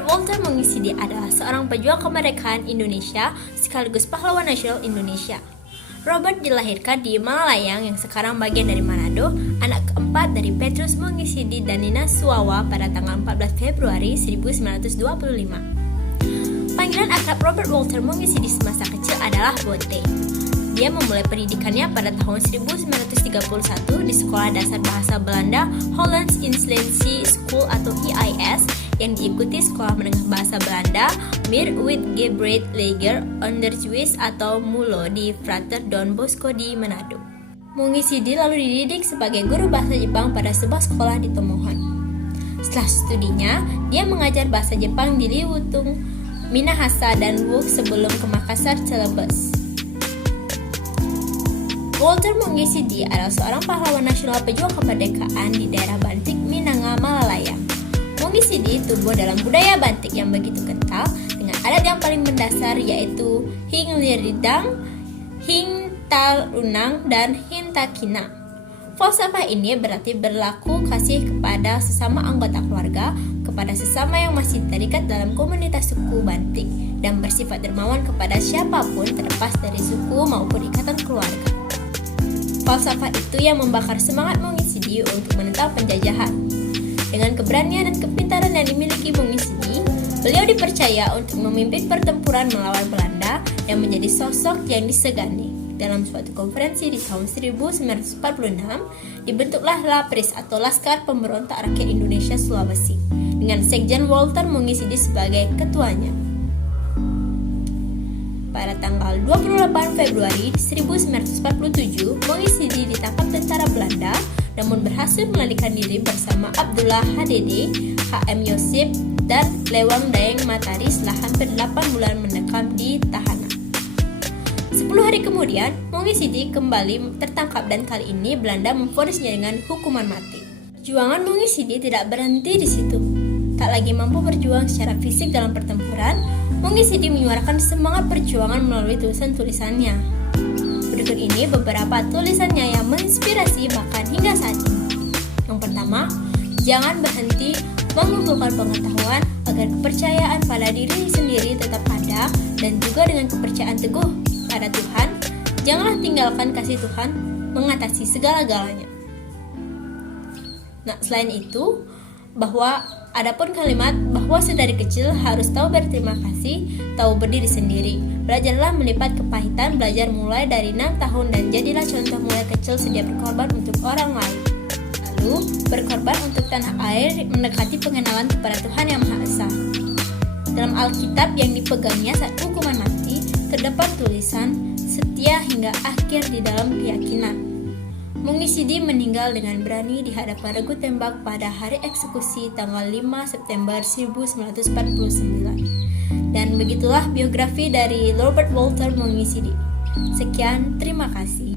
Robert Walter Mongisidi adalah seorang pejuang kemerdekaan Indonesia sekaligus pahlawan nasional Indonesia. Robert dilahirkan di Malalayang yang sekarang bagian dari Manado, anak keempat dari Petrus Mongisidi dan Nina Suawa pada tanggal 14 Februari 1925. Panggilan akrab Robert Walter Mongisidi semasa kecil adalah Bote. Dia memulai pendidikannya pada tahun 1931 di Sekolah Dasar Bahasa Belanda Hollands Excellency School atau HIS yang diikuti Sekolah Menengah Bahasa Belanda Mir Witgebreid Leger Onderwijs atau MULO di Frater Don Bosco di Manado. Mongisidi lalu dididik sebagai guru bahasa Jepang pada sebuah sekolah di Tomohon. Setelah studinya, dia mengajar bahasa Jepang di Liutung, Minahasa, dan Wuk sebelum ke Makassar, Celebes. Walter Mongisidi adalah seorang pahlawan nasional pejuang kemerdekaan di daerah Bantik, Minanga, Malalayang. Mongisidi tumbuh dalam budaya Bantik yang begitu kental dengan adat yang paling mendasar yaitu Hingliridang, Hintalunang, dan Hintakina. Falsafah ini berarti berlaku kasih kepada sesama anggota keluarga, kepada sesama yang masih terikat dalam komunitas suku Bantik, dan bersifat dermawan kepada siapapun terlepas dari suku maupun ikatan keluarga. Falsafah itu yang membakar semangat Mongisidi untuk menentang penjajahan. Dengan keberanian dan kepintaran yang dimiliki Mongisidi, beliau dipercaya untuk memimpin pertempuran melawan Belanda yang menjadi sosok yang disegani. Dalam suatu konferensi di tahun 1946, dibentuklah LAPRIS atau Laskar Pemberontak Rakyat Indonesia Sulawesi, dengan Sekjen Walter Mongisidi sebagai ketuanya. Pada tanggal 28 Februari 1947, Mongisidi ditangkap tentara Belanda, namun berhasil melarikan diri bersama Abdullah HDD, HM Yosip, dan Lewang Dayeng Matari setelah hampir 8 bulan mendekam di tahanan. 10 hari kemudian, Mongisidi kembali tertangkap dan kali ini Belanda memvonisnya dengan hukuman mati. Perjuangan Mongisidi tidak berhenti di situ. Tak lagi mampu berjuang secara fisik dalam pertempuran, Mongisidi menyuarakan semangat perjuangan melalui tulisan-tulisannya. Berikut ini beberapa tulisannya yang menginspirasi bahkan hingga saat ini. Yang pertama, jangan berhenti mengumpulkan pengetahuan agar kepercayaan pada diri sendiri tetap ada dan juga dengan kepercayaan teguh pada Tuhan, janganlah tinggalkan kasih Tuhan mengatasi segala-galanya. Nah, selain itu, bahwa adapun kalimat bahwa sedari kecil harus tahu berterima kasih, tahu berdiri sendiri. Belajarlah melipat kepahitan, belajar mulai dari 6 tahun dan jadilah contoh mulai kecil sedia berkorban untuk orang lain. Lalu, berkorban untuk tanah air mendekati pengenalan kepada Tuhan yang Maha Esa. Dalam Alkitab yang dipegangnya saat hukuman mati, terdapat tulisan setia hingga akhir di dalam keyakinan. Mongisidi meninggal dengan berani di hadapan regu tembak pada hari eksekusi tanggal 5 September 1949. Dan begitulah biografi dari Robert Walter Mongisidi. Sekian, terima kasih.